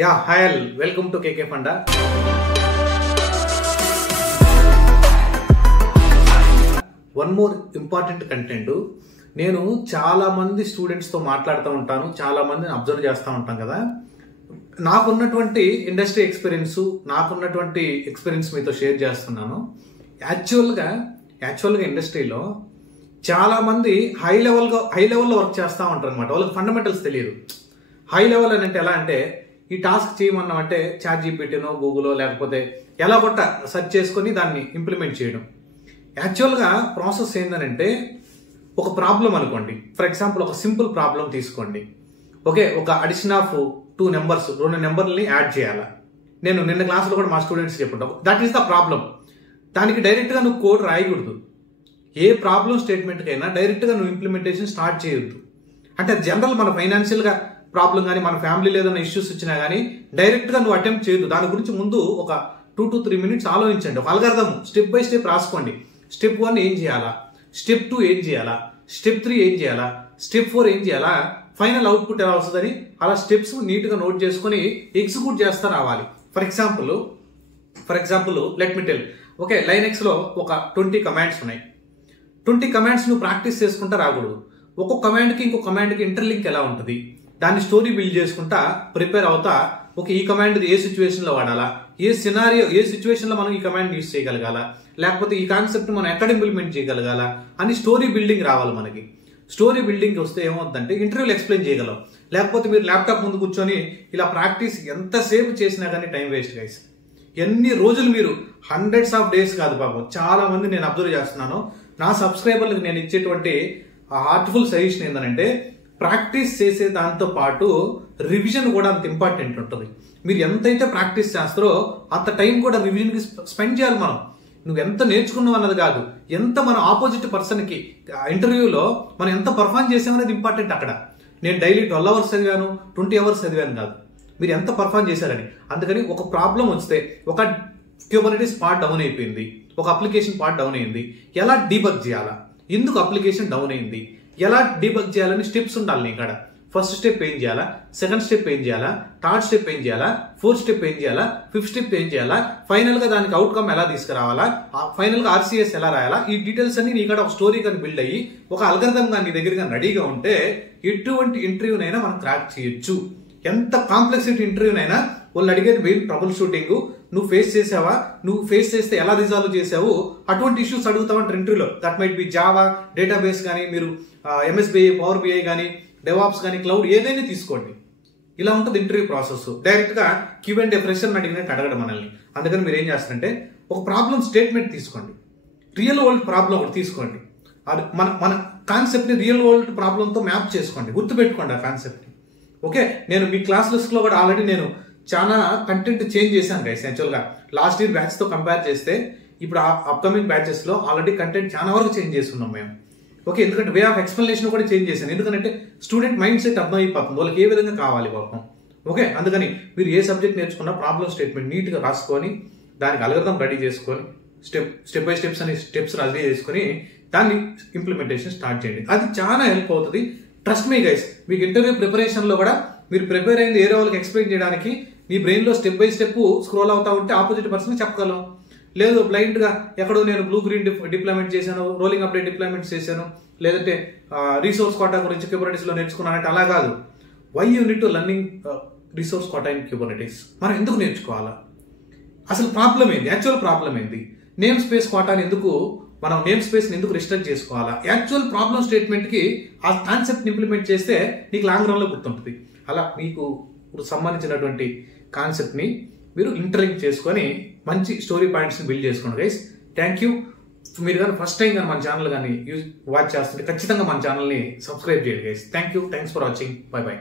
Yeah, hi all. Welcome to KK Funda. One more important content. నేను చాలా మంది students తో మాట్లాడుతూ ఉంటాను, చాలా మందిని అబ్జర్వ్ చేస్తూ ఉంటాం కదా. నాకున్నటువంటి ఇండస్ట్రీ ఎక్స్పీరియన్స్, నాకున్నటువంటి ఎక్స్పీరియన్స్ మీతో షేర్ చేస్తున్నాను. యాక్చువల్గా ఇండస్ట్రీలో చాలా మంది హై లెవెల్లో వర్క్ చేస్తూ ఉంటారు అనమాట. వాళ్ళకి ఫండమెంటల్స్ తెలియదు. హై లెవెల్ అని అంటే ఎలా అంటే, ఈ టాస్క్ చేయమన్నామంటే చాట్ జీపీటీనో గూగుల్లో లేకపోతే ఎలా కొట్ట సెర్చ్ చేసుకొని దాన్ని ఇంప్లిమెంట్ చేయడం. యాక్చువల్గా ప్రాసెస్ ఏంటంటే, ఒక ప్రాబ్లం అనుకోండి, ఫర్ ఎగ్జాంపుల్ ఒక సింపుల్ ప్రాబ్లం తీసుకోండి. ఓకే, ఒక అడిషన్ ఆఫ్ 2 నెంబర్స్, 2 నెంబర్ని యాడ్ చేయాలా. నేను నిన్న క్లాస్లో కూడా మా స్టూడెంట్స్ చెప్పుంటాం, దట్ ఈస్ ద ప్రాబ్లం. దానికి డైరెక్ట్గా నువ్వు కోడ్ రాయకూడదు. ఏ ప్రాబ్లం స్టేట్మెంట్కైనా డైరెక్ట్గా నువ్వు ఇంప్లిమెంటేషన్ స్టార్ట్ చేయొద్దు. అంటే జనరల్ మన ఫైనాన్షియల్గా ప్రాబ్లం కానీ, మన ఫ్యామిలీలో ఏదైనా ఇష్యూస్ వచ్చినా కానీ డైరెక్ట్గా నువ్వు అటెంప్ట్ చేయొద్దు. దాని గురించి ముందు ఒక 2 to 3 minutes ఆలోచించండి. ఒక అల్గారిథం స్టెప్ బై స్టెప్ రాసుకోండి. స్టెప్ 1 ఏం చేయాలా, స్టెప్ 2 ఏం చేయాలా, స్టెప్ 3 ఏం చేయాలా, స్టెప్ 4 ఏం చేయాలా, ఫైనల్ అవుట్పుట్ ఎలా వస్తుందని అలా స్టెప్స్ నీట్గా నోట్ చేసుకొని ఎగ్జిక్యూట్ చేస్తా రావాలి. For example let me tell. Okay, లైనెక్స్లో ఒక 20 కమాండ్స్ ఉన్నాయి. 20 కమాండ్స్ నువ్వు ప్రాక్టీస్ చేసుకుంటా రాకూడదు. ఒక్కొక్క కమాండ్కి ఇంకో కమాండ్కి ఇంటర్లింక్ ఎలా ఉంటుంది, దాన్ని స్టోరీ బిల్డ్ చేసుకుంటా ప్రిపేర్ అవుతా. ఓకే, ఈ కమాండ్ ఏ సిచ్యువేషన్లో వాడాలా, ఏ సినారియో, ఏ సిచ్యువేషన్లో మనం ఈ కమాండ్ యూజ్ చేయగలగాల, లేకపోతే ఈ కాన్సెప్ట్ మనం ఎక్కడ ఇంప్లిమెంట్ చేయగలగాల అని స్టోరీ బిల్డింగ్ రావాలి మనకి. స్టోరీ బిల్డింగ్ వస్తే ఏమవుతుందంటే ఇంటర్వ్యూలు ఎక్స్ప్లెయిన్ చేయగలం. లేకపోతే మీరు ల్యాప్టాప్ ముందు కూర్చొని ఇలా ప్రాక్టీస్ ఎంతసేపు చేసినా కానీ టైం వేస్ట్ గైస్. ఎన్ని రోజులు మీరు హండ్రెడ్స్ ఆఫ్ డేస్ కాదు పాపం, చాలా మంది నేను అబ్జర్వ్ చేస్తున్నాను. నా సబ్స్క్రైబర్లకు నేను ఇచ్చేటువంటి హార్ట్ఫుల్ సజెషన్ ఏంటంటే, ప్రాక్టీస్ చేసే దాంతో పాటు రివిజన్ కూడా అంత ఇంపార్టెంట్ ఉంటుంది. మీరు ఎంతైతే ప్రాక్టీస్ చేస్తారో అంత టైం కూడా రివిజన్కి స్పెండ్ చేయాలి. నువ్వు ఎంత నేర్చుకున్నావు అన్నది కాదు, ఎంత మన ఆపోజిట్ పర్సన్కి ఇంటర్వ్యూలో మనం ఎంత పర్ఫార్మ్ చేసామనేది ఇంపార్టెంట్. అక్కడ నేను డైలీ 12 hours చదివాను, 20 hours చదివాను కాదు, మీరు ఎంత పర్ఫార్మ్ చేశారని. అందుకని ఒక ప్రాబ్లం వస్తే, ఒక క్యూబర్నెటీస్ పార్ట్ డౌన్ అయిపోయింది, ఒక అప్లికేషన్ పార్ట్ డౌన్ అయింది, ఎలా డీబగ్ చేయాలా, ఎందుకు అప్లికేషన్ డౌన్ అయింది, ఎలా డీబగ్ చేయాలని స్టెప్స్ ఉండాలి ఇక్కడ. ఫస్ట్ స్టెప్ ఏం చేయాలా, సెకండ్ స్టెప్ ఏం చేయాలా, థర్డ్ స్టెప్ ఏం చేయాలా, ఫోర్త్ స్టెప్ ఏం చేయాలా, ఫిఫ్త్ స్టెప్ ఏం చేయాలా, ఫైనల్ గా దానికి అవుట్కమ్ ఎలా తీసుకురావాలా, ఫైనల్ గా RCS ఎలా రాయాలా, ఈ డీటెయిల్స్ అన్ని నీ ఇక్కడ ఒక స్టోరీ కానీ బిల్డ్ అయ్యి ఒక అల్గరిథం కానీ నీ దగ్గర రెడీగా ఉంటే ఎటువంటి ఇంటర్వ్యూనైనా మనం క్రాక్ చేయొచ్చు. ఎంత కాంప్లెక్సిటీ ఇంటర్వ్యూనైనా వాళ్ళు అడిగేది మెయిన్ ట్రబుల్ షూటింగ్. నువ్వు ఫేస్ చేసావా, నువ్వు ఫేస్ చేస్తే ఎలా రిజాల్వ్ చేసావు, అటువంటి ఇష్యూస్ అడుగుతామంటారు ఇంటర్వ్యూలో. That might be Java, database కానీ, మీరు MSBI, పవర్ BI కానీ, డెవాప్స్ కానీ, క్లౌడ్ ఏదైనా తీసుకోండి. ఇలా ఉంటుంది ఇంటర్వ్యూ ప్రాసెస్. డైరెక్ట్గా Q&A ఫ్రెషర్ని అడిగినట్టు అడగడం మనల్ని. అందుకని మీరు ఏం చేస్తారంటే, ఒక ప్రాబ్లం స్టేట్మెంట్ తీసుకోండి, రియల్ వరల్డ్ ప్రాబ్లం ఒకటి తీసుకోండి. అది మన కాన్సెప్ట్ని రియల్ వరల్డ్ ప్రాబ్లంతో మ్యాప్ చేసుకోండి, గుర్తుపెట్టుకోండి ఆ కాన్సెప్ట్ని. ఓకే, నేను మీ క్లాస్ లిస్ట్లో కూడా ఆల్రెడీ నేను చాలా కంటెంట్ చేంజ్ చేశాను గైస్. యాక్చువల్గా లాస్ట్ ఇయర్ బ్యాచ్తో కంపేర్ చేస్తే ఇప్పుడు అప్కమింగ్ బ్యాచెస్లో ఆల్రెడీ కంటెంట్ చాలా వరకు చేంజ్ చేస్తున్నాం మేము. ఓకే, ఎందుకంటే వే ఆఫ్ ఎక్స్ప్లెనేషన్ కూడా చేంజ్ చేశాను. ఎందుకంటే స్టూడెంట్ మైండ్ సెట్ అర్థం అయిపోతుంది, వాళ్ళకి ఏ విధంగా కావాలి పాపం. ఓకే, అందుకని మీరు ఏ సబ్జెక్ట్ నేర్చుకున్నా ప్రాబ్లం స్టేట్మెంట్ నీట్గా రాసుకొని, దానికి అల్గరిథం రెడీ చేసుకొని, స్టెప్ బై స్టెప్స్ అని స్టెప్స్ రెడీ చేసుకొని దాన్ని ఇంప్లిమెంటేషన్ స్టార్ట్ చేయండి. అది చాలా హెల్ప్ అవుతుంది. ట్రస్ట్ మీ గైస్, మీకు ఇంటర్వ్యూ ప్రిపరేషన్లో కూడా మీరు ప్రిపేర్ అయింది ఏదో వాళ్ళకి ఎక్స్ప్లెయిన్ చేయడానికి నీ బ్రెయిన్లో స్టెప్ బై స్టెప్ స్క్రోల్ అవుతా ఉంటే ఆపోజిట్ పర్సన్ చెప్పగలం. లేదు బ్లైండ్గా ఎక్కడో నేను బ్లూ గ్రీన్ డిప్లాయ్మెంట్ చేశాను, రోలింగ్ అప్డేట్ డిప్లాయ్మెంట్ చేశాను, లేదంటే రీసోర్స్ కోటా గురించి క్యూబర్నెటీస్లో నేర్చుకున్నానంటే అలా కాదు. Why you need to learning resource quota in Kubernetes? మనం ఎందుకు నేర్చుకోవాలా, అసలు ప్రాబ్లం ఏంది, యాక్చువల్ ప్రాబ్లం ఏంది, నేమ్ స్పేస్ కోటాని ఎందుకు, మనం నేమ్ స్పేస్ని ఎందుకు రిస్ట్రిక్ట్ చేసుకోవాలా, యాక్చువల్ ప్రాబ్లం స్టేట్మెంట్కి ఆ కాన్సెప్ట్ని ఇంప్లిమెంట్ చేస్తే నీకు లాంగ్ రన్లో గుర్తుంటుంది. అలా మీకు సంబంధించినటువంటి కాన్సెప్ట్ని మీరు ఇంటర్లింక్ చేసుకొని మంచి స్టోరీ పాయింట్స్ని బిల్డ్ చేసుకోండి గైస్. Thank you. మీరు కానీ ఫస్ట్ టైం కానీ మన ఛానల్ కానీ వాచ్ చేస్తుంటే ఖచ్చితంగా మన ఛానల్ని సబ్స్క్రైబ్ చేయండి guys. Thank you, thanks for watching, by by.